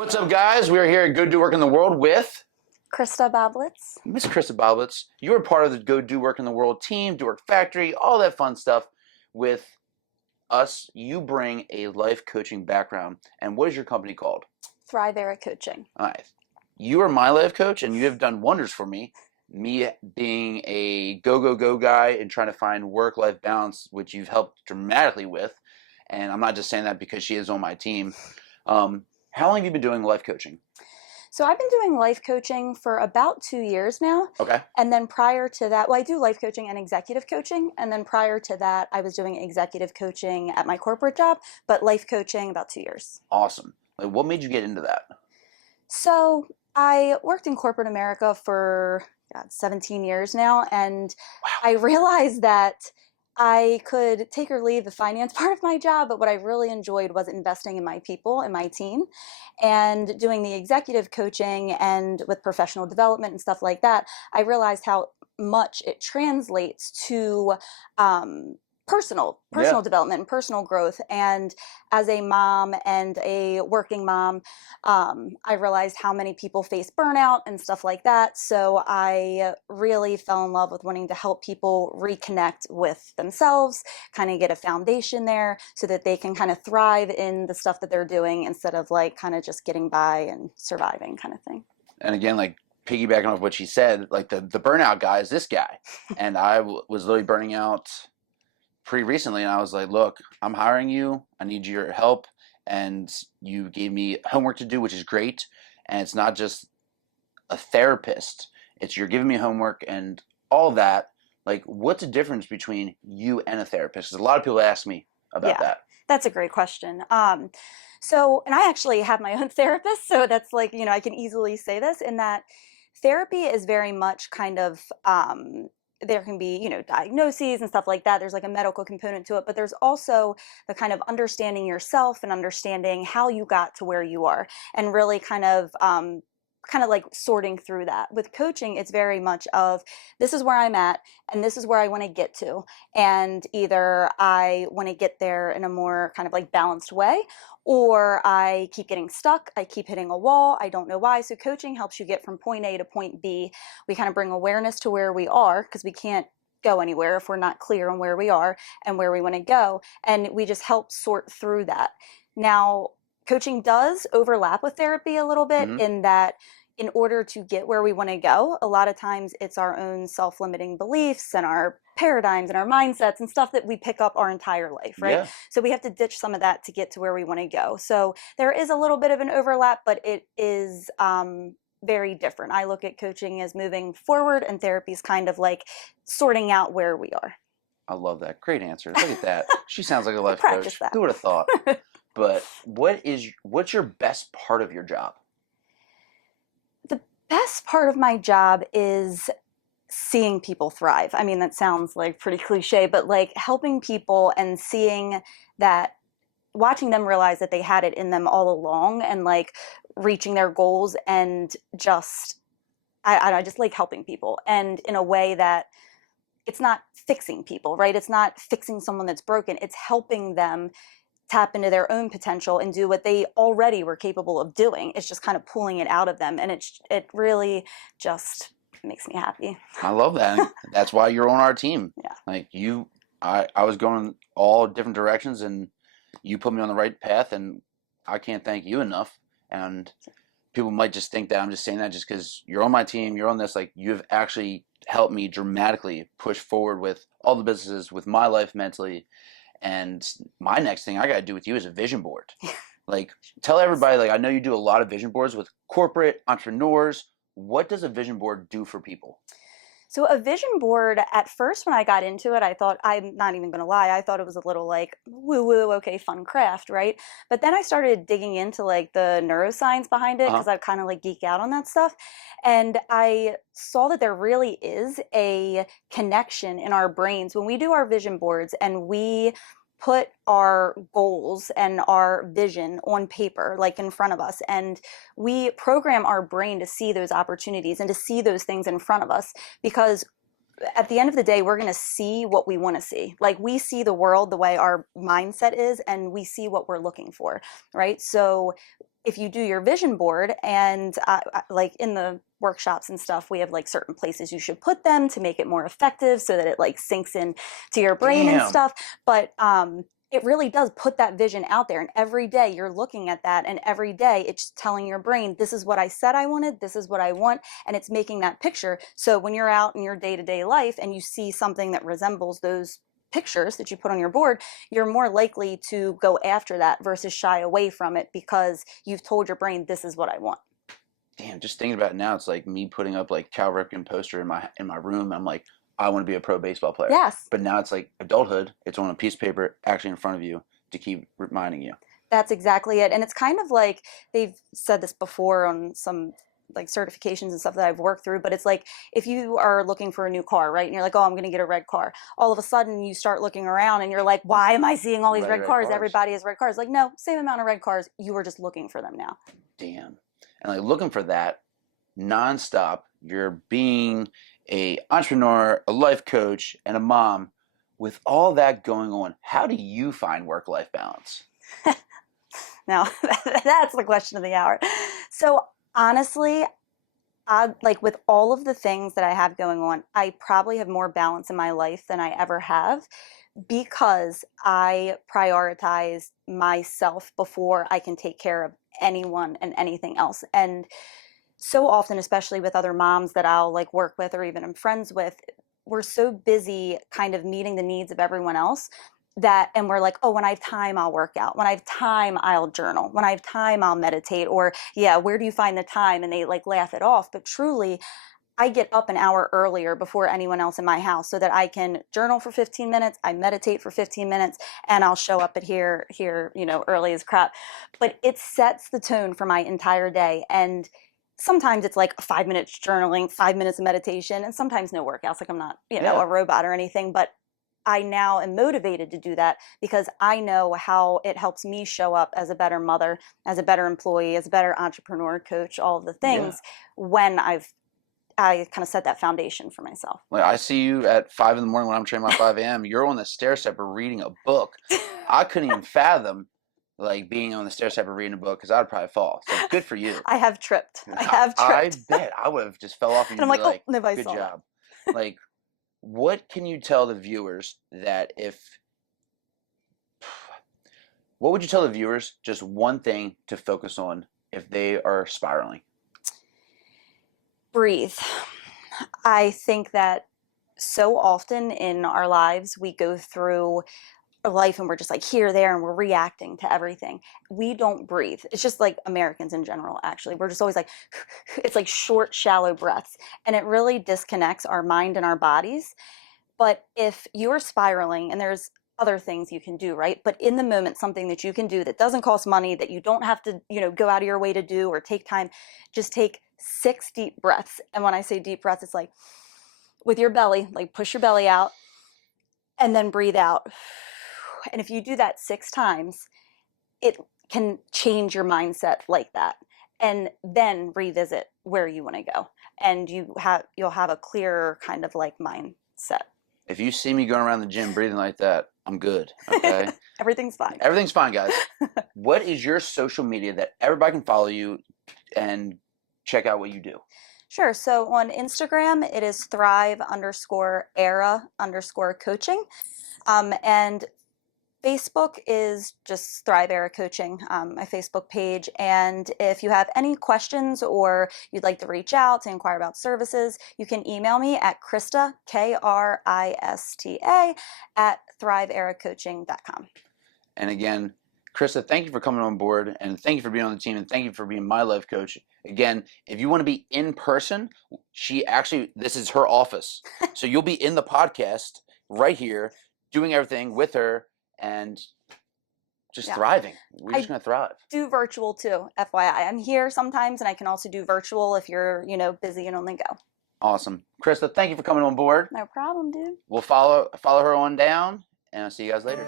What's up, guys? We are here at Go Do Work in the World with Krista Boblitz. Miss Krista Randolph. You are part of the Go Do Work in the World team, Do Work Factory, all that fun stuff. With us, you bring a life coaching background. And what is your company called? Thrive Era Coaching. All right. You are my life coach, and you have done wonders for me. Me being a go guy and trying to find work-life balance, which you've helped dramatically with. And I'm not just saying that because she is on my team. How long have you been doing life coaching? So I've been doing life coaching for about 2 years now. Okay. And then prior to that, well, I do life coaching and executive coaching. And then prior to that, I was doing executive coaching at my corporate job, but life coaching about 2 years. Awesome. Like, what made you get into that? So I worked in corporate America for 17 years now. And Wow. I realized that I could take or leave the finance part of my job, but what I really enjoyed was investing in my people and my team and doing the executive coaching and with professional development and stuff like that. I realized how much it translates to personal development and personal growth. And as a mom and a working mom, I realized how many people face burnout and stuff like that. So I really fell in love with wanting to help people reconnect with themselves, kind of get a foundation there so that they can kind of thrive in the stuff that they're doing instead of like kind of just getting by and surviving kind of thing. And again, like piggybacking off what she said, like the burnout guy is this guy. And I was literally burning out pretty recently, and I was like, look, I'm hiring you, I need your help. And you gave me homework to do, which is great. And it's not just a therapist, it's you're giving me homework and all that. Like, what's the difference between you and a therapist? Because a lot of people ask me about that. That's a great question. So, and I actually have my own therapist, so that's like, I can easily say this in that therapy is very much kind of, there can be, diagnoses and stuff like that. There's like a medical component to it, but there's also the kind of understanding yourself and understanding how you got to where you are and really kind of like sorting through that. With coaching, it's very much of this is where I'm at and this is where I want to get to. And either I want to get there in a more kind of like balanced way, or I keep getting stuck, I keep hitting a wall, I don't know why. So coaching helps you get from point A to point B. We kind of bring awareness to where we are because we can't go anywhere if we're not clear on where we are and where we want to go. And we just help sort through that. Now, coaching does overlap with therapy a little bit in that in order to get where we want to go, a lot of times it's our own self-limiting beliefs and our paradigms and our mindsets and stuff that we pick up our entire life, right? Yeah. So we have to ditch some of that to get to where we want to go. So there is a little bit of an overlap, but it is very different. I look at coaching as moving forward and therapy is kind of like sorting out where we are. I love that. Great answer. Look at that. She sounds like a life Practice coach. that. Who would have thought? But what's your best part of your job? The best part of my job is seeing people thrive. I mean, that sounds like pretty cliche, but like helping people and seeing that, watching them realize that they had it in them all along and like reaching their goals and just, I just like helping people and in a way that it's not fixing people, right? It's not fixing someone that's broken. It's helping them tap into their own potential and do what they already were capable of doing. It's just kind of pulling it out of them. And it really just makes me happy. I love that. That's why you're on our team. Yeah. Like I was going all different directions and you put me on the right path, and I can't thank you enough. And people might just think that I'm just saying that just because you're on my team, you're on this, like you've actually helped me dramatically push forward with all the businesses, with my life mentally. And my next thing I got to do with you is a vision board. Like, tell everybody, like, I know you do a lot of vision boards with corporate entrepreneurs. What does a vision board do for people? So a vision board, at first when I got into it, I thought, I'm not even going to lie, I thought it was a little like woo-woo, okay, fun craft, right? But then I started digging into like the neuroscience behind it because I kind of like geek out on that stuff. And I saw that there really is a connection in our brains when we do our vision boards and we put our goals and our vision on paper, like in front of us. And we program our brain to see those opportunities and to see those things in front of us, because at the end of the day, we're going to see what we want to see. Like, we see the world the way our mindset is, and we see what we're looking for, right? So if you do your vision board, and like in the workshops and stuff, we have like certain places you should put them to make it more effective so that it like sinks in to your brain and Damn. stuff. But it really does put that vision out there. And every day you're looking at that, and every day it's telling your brain, this is what I said I wanted, this is what I want. And it's making that picture. So when you're out in your day to day life and you see something that resembles those pictures that you put on your board, you're more likely to go after that versus shy away from it because you've told your brain, this is what I want. Damn, just thinking about it now, it's like me putting up like Cal Ripken poster in my room. I'm like, I want to be a pro baseball player. Yes. But now it's like adulthood. It's on a piece of paper, actually in front of you to keep reminding you. That's exactly it. And it's kind of like they've said this before on some like certifications and stuff that I've worked through, but it's like if you are looking for a new car, right? And you're like, oh, I'm going to get a red car. All of a sudden you start looking around and you're like, why am I seeing all these red cars? Everybody has red cars. Like, no, same amount of red cars. You were just looking for them now. Damn. And like looking for that nonstop, you're being a entrepreneur, a life coach, and a mom. With all that going on, how do you find work-life balance? Now, that's the question of the hour. So honestly, like with all of the things that I have going on, I probably have more balance in my life than I ever have because I prioritize myself before I can take care of anyone and anything else. And so often, especially with other moms that I'll like work with or even I'm friends with, we're so busy kind of meeting the needs of everyone else that, and we're like, oh, when I have time, I'll work out. When I have time, I'll journal. When I have time, I'll meditate. Or, yeah, where do you find the time? And they like laugh it off. But truly, I get up an hour earlier before anyone else in my house so that I can journal for 15 minutes, I meditate for 15 minutes, and I'll show up at here, early as crap. But it sets the tone for my entire day. And sometimes it's like 5 minutes journaling, 5 minutes of meditation, and sometimes no workouts. Like I'm not, Yeah. a robot or anything, but I now am motivated to do that because I know how it helps me show up as a better mother, as a better employee, as a better entrepreneur, coach, all of the things when I kind of set that foundation for myself. Like I see you at 5 in the morning when I'm training my 5 a.m. You're on the stair stepper reading a book. I couldn't even fathom like being on the stair stepper reading a book because I'd probably fall. So good for you. I have tripped. I bet I would have just fell off and And you'd I'm be like, like, oh, nobody good saw job. Like, what can you tell the viewers what would you tell the viewers just one thing to focus on if they are spiraling? Breathe. I think that so often in our lives, we go through life and we're just like here, there, and we're reacting to everything. We don't breathe. It's just like Americans in general, actually. We're just always like, it's like short, shallow breaths. And it really disconnects our mind and our bodies. But if you're spiraling, and there's other things you can do, right? But in the moment, something that you can do that doesn't cost money, that you don't have to, go out of your way to do or take time, just take 6 deep breaths. And when I say deep breaths, it's like with your belly, like push your belly out and then breathe out. And if you do that 6 times, it can change your mindset like that. And then revisit where you want to go. And you'll have a clearer kind of like mindset. If you see me going around the gym breathing like that, I'm good. Okay. Everything's fine. Everything's fine, guys. What is your social media that everybody can follow you and check out what you do? Sure. So on Instagram, it is thrive_era_coaching. And Facebook is just Thrive Era Coaching, my Facebook page. And if you have any questions or you'd like to reach out to inquire about services, you can email me at Krista, Krista, at thriveeracoaching.com. And again, Krista, thank you for coming on board and thank you for being on the team and thank you for being my life coach. Again, if you want to be in person, this is her office. So you'll be in the podcast right here doing everything with her and just thriving. We're just going to thrive. Do virtual too, FYI. I'm here sometimes and I can also do virtual if you're, busy and on the go. Awesome. Krista, thank you for coming on board. No problem, dude. We'll follow her on down and I'll see you guys later.